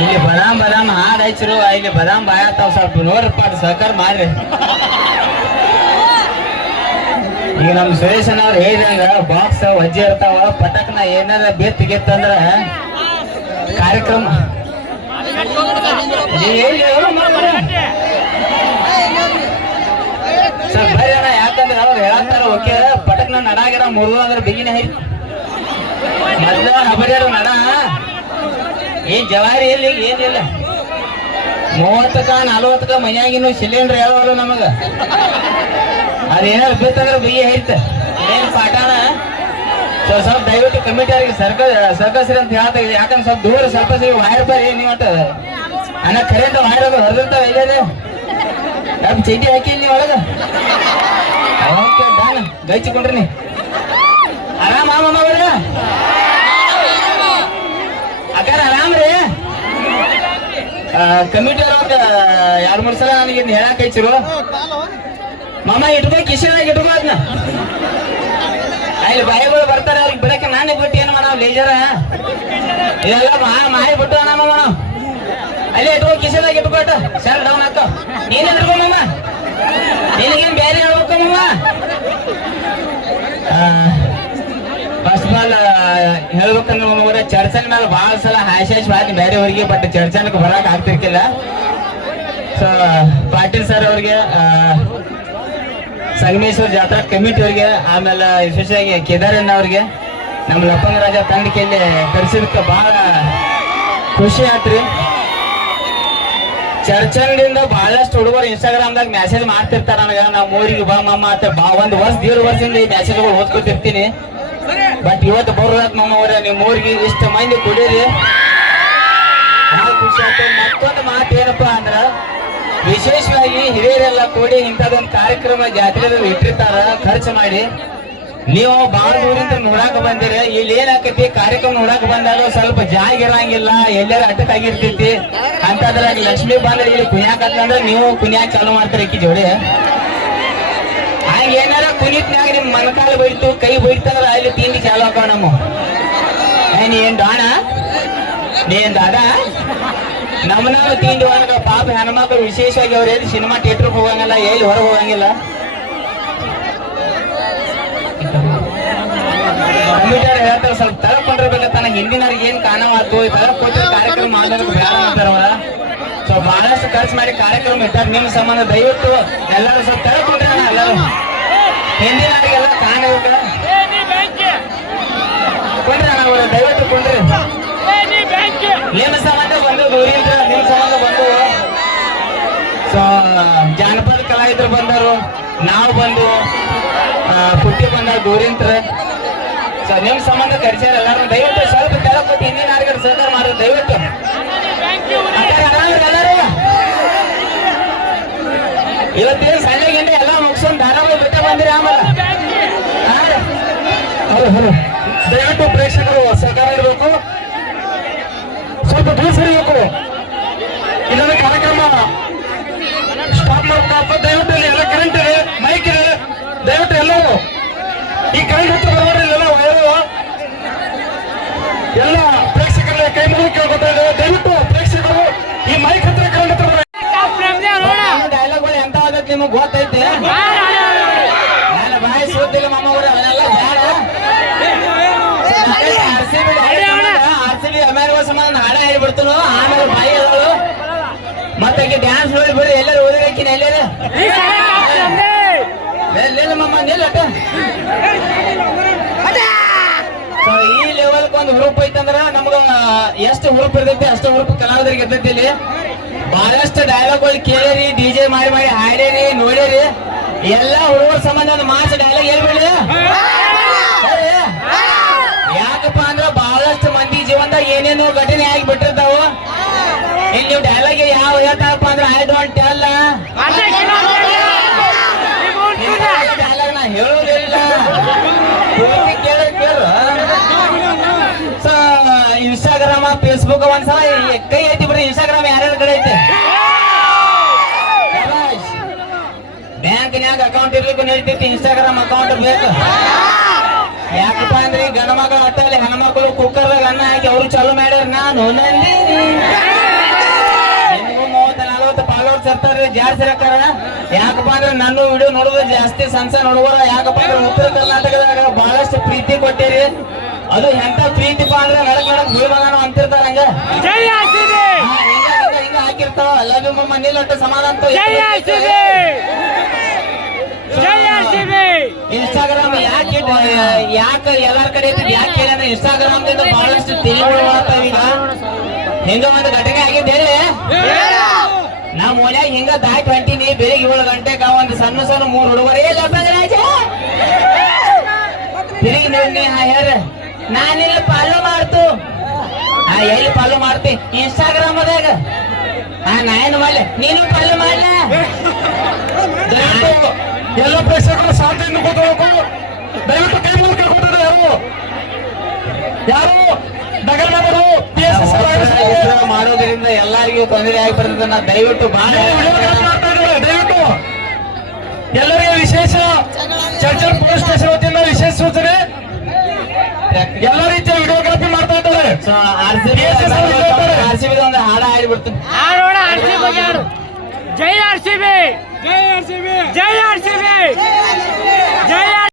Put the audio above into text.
ಇಲ್ಲಿ ಬದಾಮ್ ಹಾಡ್ ಹಚ್ಚಿರು ಇಲ್ಲಿ ಬದಾಮ್ ಬಾಯತ್ತಾವ ಸ್ವಲ್ಪ ನೋಡ್ರಪ್ಪ ಸಹಕಾರ ಮಾಡ್ರಿ. ಈಗ ನಮ್ ಸುರೇಶ್ ಅವ್ರು ಹೇಳಿದಂಗ ಬಾಕ್ಸ್ ವಜ್ಜೆ ಇರ್ತಾವ ಪಟಕ್ನ ಏನಾರ ಬೇತ್ತಿಗೆತ್ತಂದ್ರ ಕಾರ್ಯಕ್ರಮ ಸರ್ ಬರ್ರಿ ಅಣ್ಣ, ಯಾಕಂದ್ರೆ ಅವ್ರು ಹೇಳತ್ತಾರ ಓಕೆ ಪಟಕ್ನ ನಡಾಗಿರ ಮುರಿದು ಅಂದ್ರೆ ಬಿಗಿನ ಐತಿ ಮೊದ್ಲ ಹಬರಿಯಾರು ನಡ ಏನ್ ಜವಾರಿ ಇಲ್ಲ ಈಗ ಏನಿಲ್ಲ. 30ಕ್ಕ 40ಕ್ಕ ಮನ್ಯಾಗಿನ ಸಿಲಿಂಡರ್ ಹೇಳೋರು ನಮಗ ಅದೇನಾರು ಬೇಕಂದ್ರೆ ಬಿಗಿ ಐತ ಏನ್ ಪಾಠನ. ಸ್ವಲ್ಪ ದಯವಿಟ್ಟು ಕಮಿಟಿ ಅವ್ರಿಗೆ ಸರ್ಕಸ್ರಿ ಅಂತ ಹೇಳ್ತಾ ಯಾಕಂದ್ರೆ ಸ್ವಲ್ಪ ದೂರ ಸ್ವಲ್ಪ ವಾಯರ್ ಬರ್ರಿ ನೀವು ಒಟ್ಟು ಅನ್ನ ಕರೆಂಟ್ ವಾಯರ್ ಹೊರದಿರ್ತಾವ ಇಲ್ಲದೆ ಚೈತಿ ಹಾಕಿ ನೀವು ಒಳಗ ಓಕೆ ಡಾನ್ ಗೈಚಿಕೊಂಡ್ರಿ ನೀ ಆರಾಮ ಮಾಮವ್ರ ಅಕ್ಕಾರ ಆರಾಮ್ರಿ. ಕಮಿಟಿ ಅವ್ರ 2-3 ಸಲ ನನಗೆ ಹೇಳಕ್ ಹಚ್ಚಿರು ಮಾಮ ಇಟ್ಕೋ ಕಿಶನಾಗ ಇಟ್ಕೋ ಅದನ್ನ ಅಲ್ಲಿ ಬಾಯಿಗಳು ಬರ್ತಾರೆ ಅವ್ರಿಗೆ ಬಿಡಕ್ಕೆ ನಾನೇ ಬಿಟ್ಟು ಏನು ಮಾಡವ್ ಲೇಜರ ಇದೆಲ್ಲ ಮಾಯಿ ಬಿಟ್ಟು ಅಣ್ಣ ಮಾಮ ಅಲ್ಲಿ ಇಟ್ಕೋ ಕಿಶನಾಗ ಇಟ್ಕೊಟ್ಟು ಸರ್ ಡೌನ್ ಹಾಕ ನೀನೇ ಇಟ್ಕೋ ಮಾಮ ನಿನಗೇನು ಬೇರೆ ಹೇಳ್ಬೇಕು ಮಾಮ. ಫಸ್ಟ್ ಆಫ್ ಆಲ್ ಹೇಳ್ಬೇಕಂದ್ರೆ ಮಮ್ಮವ್ರೆ ಚರ್ಚನ್ ಮೇಲೆ ಭಾಳ ಸಲ ಹಾಶ್ ಮಾಡಿ ಬೇರೆಯವ್ರಿಗೆ ಬಟ್ ಚರ್ಚನಕ್ಕೆ ಬರಕ್ ಆಗ್ತಿರ್ಕಿಲ್ಲ. ಸೊ ಪಾಟೀಲ್ ಸರ್ ಅವ್ರಿಗೆ ಸಂಗಮೇಶ್ವರ ಜಾತ್ರಾ ಕಮಿಟಿ ಅವ್ರಿಗೆ ಆಮೇಲೆ ವಿಶೇಷವಾಗಿ ಕೇದಾರಣ್ಣ ಅವ್ರಿಗೆ ನಮ್ಮ ಲಪ್ಪಂಗ ರಾಜ ತಂಡಕೆಯಲ್ಲಿ ಕರೆಸಿದಕ್ಕೆ ಬಹಳ ಖುಷಿ ಆಯ್ತ್ರಿ. ಚರ್ಚನ್ದಿಂದ ಬಹಳಷ್ಟು ಹುಡುಗರು ಇನ್ಸ್ಟಾಗ್ರಾಮ್ದಾಗ ಮೆಸೇಜ್ ಮಾಡ್ತಿರ್ತಾರ ನನಗ ನಾವು ಊರಿಗೆ ಬಾ ಮಮ್ಮ ಅಂತ 1 ವರ್ಷ 1.5 ವರ್ಷದಿಂದ ಈ ಮೆಸೇಜ್ಗಳು ಓದ್ಕೊತಿರ್ತೀನಿ. ಬಟ್ ಇವತ್ತು ಬರೋದಾತ್ ಮಮ್ಮ ಅವ್ರೆ ನಿಮ್ಮ ಊರಿಗೆ ಇಷ್ಟು ಮಂದಿ ಕುಡೀರಿ ಬಹಳ ಖುಷಿ ಆಯ್ತು. ಮತ್ತೊಂದು ಮಾತು ಏನಪ್ಪಾ ಅಂದ್ರ ವಿಶೇಷವಾಗಿ ಹಿರಿಯರೆಲ್ಲ ಕೂಡಿ ಇಂಥದೊಂದು ಕಾರ್ಯಕ್ರಮ ಜಾತ್ರೆಯಲ್ಲಿ ಇಟ್ಟಿರ್ತಾರ ಖರ್ಚು ಮಾಡಿ. ನೀವು ಬಹಳ ದೂರಿಂದ ನೋಡಾಕ ಬಂದಿರಿ. ಇಲ್ಲಿ ಏನಾಕೈತಿ ಕಾರ್ಯಕ್ರಮ ನೋಡಾಕ ಬಂದಾಗ ಸ್ವಲ್ಪ ಜಾಗ ಇರಂಗಿಲ್ಲ ಎಲ್ಲಾರು ಅಟಕ್ ಆಗಿರ್ತೈತಿ ಅಂತದ್ರಾಗ ಲಕ್ಷ್ಮೀ ಬಂದ್ರೆ ಇಲ್ಲಿ ಕುಣಿಯಾಕತ್ತಂದ್ರೆ ನೀವು ಕುಣಿಯಾಕ ಚಾಲು ಮಾಡ್ತಾರೆ ಅಕ್ಕಿ ಜೋಡಿ. ಹಂಗ ಏನಾರ ಕುಣಿತ್ನಾಗ ನಿಮ್ ಮನಕಾಲ ಬೈತು ಕೈ ಬೈತಂದ್ರ ಅಲ್ಲಿ ತಿಂಡಿ ಚಾಲು ಹಾಕೋ ನಮ್ಮ ನೀ ಏನ್ ಡಾಣ ನೀ ಏನ್ ದಾದ ನಮ್ಮನ್ನ ತಿಂಡಿ ಒಳಗ ಪಾಪ ಹೆಣ್ಮಕ್ಳು ವಿಶೇಷವಾಗಿ ಅವ್ರು ಎಲ್ಲಿ ಸಿನಿಮಾ ಥಿಯೇಟರ್ಗೆ ಹೋಗಂಗಿಲ್ಲ ಎಲ್ಲಿ ಹೊರಗೆ ಹೋಗಂಗಿಲ್ಲ. ಕಮಿಟಿಯವ್ರು ಹೇಳ್ತಾರೆ ಸ್ವಲ್ಪ ತಳಕೊಂಡಿರ್ಬೇಕಂತ ಹಿಂದಿನವ್ರಿಗೆ ಏನ್ ಕಾಣವಾತು ತಳಕ್ ಕೊಟ್ಟಿರೋ ಕಾರ್ಯಕ್ರಮ ಮಾಡೋದಕ್ಕೆ ಬೇಡ ಅಂತಾರವ. ಸೊ ಬಹಳಷ್ಟು ಖರ್ಚು ಮಾಡಿ ಕಾರ್ಯಕ್ರಮ ಇಟ್ಟಾರ ನಿಮ್ಮ ಸಂಬಂಧ ದಯವಿಟ್ಟು ಎಲ್ಲರೂ ಸ್ವಲ್ಪ ತಳಕೊಂಡ್ರಿ ಎಲ್ಲರೂ ಹಿಂದಿನವ್ರಿಗೆಲ್ಲ ಕಾಣಬೇಕು ಕೊಂಡ್ರಿ ಅಣ್ಣ ಅವ್ರ ದಯವಿಟ್ಟು ಕೊಂಡ್ರಿ ನಿಮ್ಮ ಸಂಬಂಧ ಬಂದು ದೂರಿಂದ ನಿಮ್ಮ ಸಂಬಂಧ ಬಂದು. ಸೊ ಜಾನಪದ ಕಲಾವಿದರು ಬಂದರು ನಾವು ಬಂದು ಪುಟ್ಟಿ ಬಂದ ದೂರಿಂತ್ರ. ಸೊ ನಿಮ್ ಸಂಬಂಧ ಕರ್ಸ್ಯಾರ ಎಲ್ಲಾರು ದಯವಿಟ್ಟು ಸ್ವಲ್ಪ ತೆಳ ಕೊಟ್ಟು ಹಿಂದಿನ ಆರ್ಗಡ್ ಸಹಕಾರ ಮಾಡೋದು ದಯವಿಟ್ಟು ಎಲ್ಲರೂ. ಇವತ್ತೇನು ಸಣ್ಣ ಗಿಂಡಿ ಎಲ್ಲ ಮುಗಿಸ್ಕೊಂಡು ಧಾರಾವಾಹಿ ಬಿಟ್ಟ ಬಂದಿರಿ ಆಮೇಲೆ ದಯವಿಟ್ಟು ಪ್ರೇಕ್ಷಕರು ಸಹಕಾರ ಇರಬೇಕು, ಸ್ವಲ್ಪ ದೂರ ಸರಿಬೇಕು. ಇದೊಂದು ಕಾರ್ಯಕ್ರಮ ಸ್ಟಾಪ್ ಮಾಡ್ತಾ ದಯವಿಟ್ಟು ಇಲ್ಲಿ ಎಲ್ಲ ಕರೆಂಟ್ ಇದೆ ಮೈಕ್ ಇದೆ ದಯವಿಟ್ಟು ಎಲ್ಲರೂ ಈ ಕರೆಂಟ್ ಹತ್ರ ಬರಬೇಡಿ. ಎಲ್ಲ ವಯರು ಎಲ್ಲ ಪ್ರೇಕ್ಷಕರ ಕೈ ಮುಗಿದು ಕೇಳ್ಕೊತಾ ಇದ್ದೇವೆ ದಯವಿಟ್ಟು ಪ್ರೇಕ್ಷಕರು ಈ ಮೈಕ್ ಹತ್ರ ಕರೆಂಟ್ ಹತ್ರ ಡೈಲಾಗ್ಗಳು ಎಂತ ಆಗತ್ತೆ ನಿಮಗ್ ಗೊತ್ತೈತೆ. ನಾನು ಬಾಯಿ ಸೋತಿಲ್ಲ ಮಮ್ಮ ಅವ್ರೆ ಅವನ್ನೆಲ್ಲ ಬೇಡ. RCB ಅಮೇರಿಕ ಸಂಬಂಧ ಹಾಡ ಹೇಳ್ಬಿಡ್ತನು ಆಮೇಲೆ ಬಾಯಿ ಅದಳು ಮತ್ತೆ ಡ್ಯಾನ್ಸ್ ನೋಡಿ ಬಿಡ್ರಿ ಎಲ್ಲರೂ ಓದಿನ ಎಲ್ಲೇನ ಎಲ್ಲ ಮಮ್ಮ ನಿಲ್ಲಟ. ಈ ಲೆವೆಲ್ಕ್ ಒಂದು ಹುರುಪ್ ಐತಂದ್ರ ನಮ್ಗ ಎಷ್ಟು ಹುರುಪ್ ಇರ್ತೈತಿ ಅಷ್ಟು ಹುರುಪ್ ಕಲಾವಿದರಿಗೆ ಇರ್ತೈತಿ. ಇಲ್ಲಿ ಬಹಳಷ್ಟು ಡೈಲಾಗ್ಗಳು ಕೇಳಿರಿ, DJ ಮಾಡಿ ಹಾಡಿರಿ ನೋಡಿರಿ. ಎಲ್ಲ ಹುಡುಗರ ಸಂಬಂಧ ಒಂದು ಮಾಸ ಡೈಲಾಗ್ ಹೇಳ್ಬಿಡಿ. ಯಾಕಪ್ಪ ಅಂದ್ರ ಬಹಳಷ್ಟು ಮಂದಿ ಜೀವನದಾಗ ಏನೇನು ಘಟನೆ ಆಗಿ ಬಿಟ್ಟಿರ್ತಾವ. ಇಲ್ಲಿ ನೀವು ಡೈಲಾಗ್ ಯಾವ ಹೇಳ್ತಾರಪ್ಪ ಅಂದ್ರ ಐ ಡೋಂಟ್ ಟೆಲ್ ಡೈಲಾಗ್ ನಾ ಹೇಳೋದಿಲ್ಲ ಕೇಳು. ಸೊ ಇನ್ಸ್ಟಾಗ್ರಾಮ ಫೇಸ್ಬುಕ್ ಒಂದ್ಸಲ ಕೈ ಐತಿ ಬಿಡ್ರಿ. ಇನ್ಸ್ಟಾಗ್ರಾಮ್ ಯಾರ್ಯಾರ ಕಡೆ ಐತೆ ಬ್ಯಾಂಕ್ನ್ಯಾಗ ಅಕೌಂಟ್ ಇರ್ಲಿಕ್ಕೂ ನಡೀತೈತಿ, ಇನ್ಸ್ಟಾಗ್ರಾಮ್ ಅಕೌಂಟ್ ಬೇಕು. ಯಾಕಪ್ಪ ಅಂದ್ರೆ ಗಂಡ ಮಕ್ಕಳು ಅಟ್ಟಲ್ಲಿ ಹೆಣ್ಮಕ್ಳು ಕುಕ್ಕರ್ದಾಗ ಅನ್ನ ಹಾಕಿ ಅವ್ರು ಚಾಲು ಮಾಡ್ಯಾರ. ನಾನು ನಂದಿನಿ ಬೇಸರಕ್ಕಾರ. ಯಾಕಪ್ಪ ಅಂದ್ರೆ ನನ್ನ ವಿಡಿಯೋ ನೋಡೋದು ಜಾಸ್ತಿ ಸಣ್ಣ ಹುಡುಗರ. ಯಾಕಪ್ಪ ಅಂದ್ರೆ ಉತ್ತರ ಕರ್ನಾಟಕದಾಗ ಬಹಳಷ್ಟು ಪ್ರೀತಿ ಕೊಟ್ಟಿರಿ. ಅದು ಎಂತ ಪ್ರೀತಿಪ್ಪ ಅಂದ್ರೆ ನಡಕ್ ಬೀಳ್ಮಗನ ಅಂತಿರ್ತಾರ ಹಂಗ ಹಿಂಗ ಹಾಕಿರ್ತಾವ. ಲವ್ ಯು ಮಮ್ಮ ನಿಲ್ಲೊಟ್ಟು ಸಮಾಧಾನ ಅಂತ. ಇನ್ಸ್ಟಾಗ್ರಾಮ್ ಯಾಕೆ ಎಲ್ಲಾರ ಕಡೆ ಐತಿ ಯಾಕೆ ಕೇಳಿದ್ರೆ ಇನ್ಸ್ಟಾಗ್ರಾಮ್ ದಿಂದ ಬಹಳಷ್ಟು ತಿಳಿತಾವ. ಈಗ ಹಿಂಗ ಒಂದು ಘಟನೆ ಆಗಿದ್ದು ಹೇಳಿ. ನಾ ಮೋನ್ಯಾಗ ಹಿಂಗ ದಾಟಿ ಹೊಂಟಿನಿ. ಬೆಳಿಗ್ಗೆ 7 ಗಂಟೆಗ ಒಂದು ಸಣ್ಣ 3 ಹುಡುಗರು ರಾಜ ತಿರುಗಿ ನೋಡಿ ಹೇಳ್ರಿ ನಾನಿಲ್ಲ ಫಾಲೋ ಮಾಡ್ತು. ಎಲ್ಲಿ ಫಾಲೋ ಮಾಡ್ತಿ? ಇನ್ಸ್ಟಾಗ್ರಾಮ್ ಅದಾಗ. ನಾ ಏನು ಮಾಡ್ಲಿ? ನೀನು ಫಾಲೋ ಮಾಡ್ಲ? ಎಲ್ಲ ಪ್ರೇಕ್ಷಕರು ಶಾಂತಿಯಿಂದ ಕೂತ್ಬೇಕು. ದಯವಿಟ್ಟು ಕೈ ಮೂಲಕ ಕೂತಿದೆ. ಯಾರು ನಗರನವರು ಮಾಡೋದ್ರಿಂದ ಎಲ್ಲರಿಗೂ ತೊಂದರೆ ಆಗಿ ಬರ್ತದೆ. ನಾ ದಯವಿಟ್ಟು ಬಹಳ ದಯವಿಟ್ಟು ಎಲ್ಲರಿಗೂ ವಿಶೇಷ ಚರ್ಚಲ್ ಪೊಲೀಸ್ ಸ್ಟೇಷನ್ ವತಿಯಿಂದ ವಿಶೇಷ ಸೂಚನೆ. ಎಲ್ಲ ರೀತಿಯ ವಿಡಿಯೋಗ್ರಫಿ ಮಾಡ್ತಾ ಇದ್ದಾರೆ. RCB ಒಂದು ಹಾಡ ಹಾಡ್ಬಿಡ್ತೀನಿ. ಜೈ RCB, ಜೈ RCB, ಜೈ RCB.